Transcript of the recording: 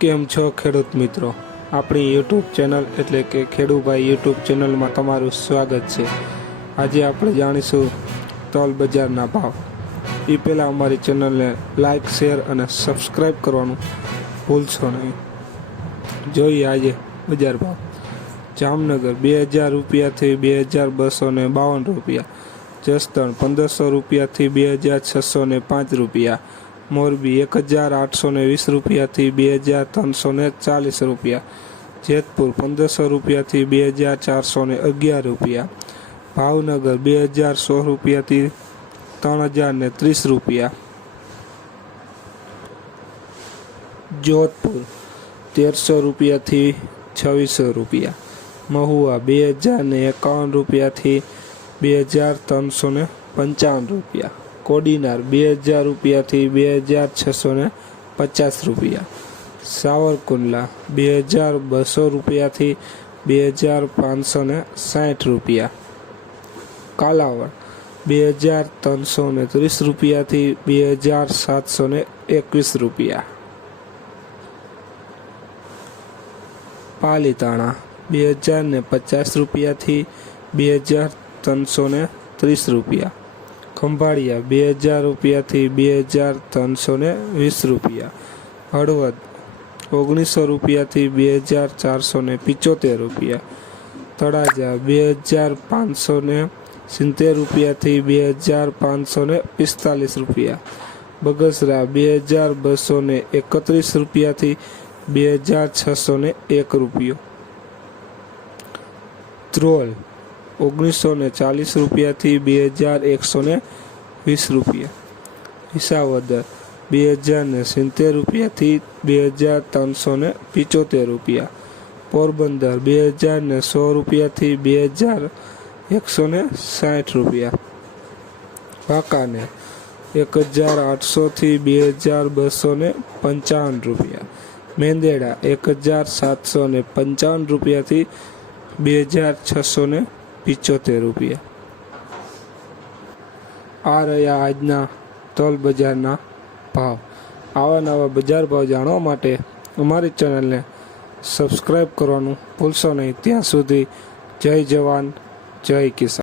કેમ છો ખેડૂત મિત્રો? આપણી યુટ્યુબ ચેનલ એટલે કે ખેડૂભાઈ યુટ્યુબ ચેનલમાં તમારું સ્વાગત છે. આજે આપણે જાણીશું તલ બજારના ભાવ. એ પહેલાં અમારી ચેનલને લાઈક, શેર અને સબસ્ક્રાઈબ કરવાનું ભૂલશો નહીં. જોઈએ આજે બજાર ભાવ. જામનગર બે હજાર રૂપિયાથી બે હજાર બસો ને બાવન રૂપિયા. જસદણ પંદરસો રૂપિયાથી બે હજાર છસો ને પાંચ રૂપિયા. મોરબી એક હજાર આઠસો ને વીસ રૂપિયાથી બે હજાર ત્રણસો ને ચાલીસ રૂપિયા. જેતપુર પંદરસો રૂપિયાથી બે હજાર ચારસો ને અગિયાર રૂપિયા. ભાવનગર બે હજાર સો રૂપિયાથી ત્રણ હજાર ને ત્રીસ રૂપિયા. જોધપુર તેરસો રૂપિયાથી છવ્વીસો રૂપિયા. મહુવા બે હજાર ને એકાવન રૂપિયાથી બે હજાર ત્રણસો ને પંચાવન રૂપિયા. કોડીનાર બે હજાર રૂપિયાથી બે હજાર છસો ને પચાસ રૂપિયા. સાવરકુંડલા બે હજાર બસો રૂપિયાથી બે હજાર પાંચસો ને સાઠ રૂપિયા. કાલાવડ બે હજાર ત્રણસો ને ત્રીસ રૂપિયાથી બે હજાર સાતસો ને એકવીસ રૂપિયા. પાલીતાણા બે હજાર ને પચાસ રૂપિયાથી બે હજાર ત્રણસો ને ત્રીસ રૂપિયા. ખંભાળિયા, બે હજાર રૂપિયાથી બે હજાર ત્રણસો ને વીસ રૂપિયા. હળવદ, ઓગણીસો રૂપિયાથી બે હજાર ચારસો ને પિચોતેર રૂપિયા. તળાજા, બે હજાર પાંચસો ને સિત્તેર રૂપિયાથી બે હજાર પાંચસો ને પિસ્તાલીસ રૂપિયા. બગસરા, બે હજાર બસો ને એકત્રીસ રૂપિયાથી બે હજાર છસો ને એક રૂપિયો. ત્રોલ ઓગણીસો ને ચાલીસ રૂપિયાથી બે હજાર એકસો ને વીસ રૂપિયા. વિસાવદર, બે હજાર ને સિત્તેર રૂપિયાથી બે હજાર ત્રણસો ને પિચોતેર રૂપિયા. પોરબંદર, બે હજાર ને સો રૂપિયાથી બે હજાર એકસો ને સાઠ રૂપિયા. વાંકાનેર, એક હજાર આઠસોથી બે હજાર બસો ને પંચાવન રૂપિયા. મેંદેડા, એક હજાર સાતસો ને પંચાવન રૂપિયાથી બે હજાર છસો ને પિચોતેર રૂપિયા. આ રહ્યા આજના તલ બજારના ભાવ. આવા નવા બજાર ભાવ જાણવા માટે અમારી ચેનલને સબસ્ક્રાઈબ કરવાનું ભૂલશો નહીં. ત્યાં સુધી જય જવાન, જય કિસાન.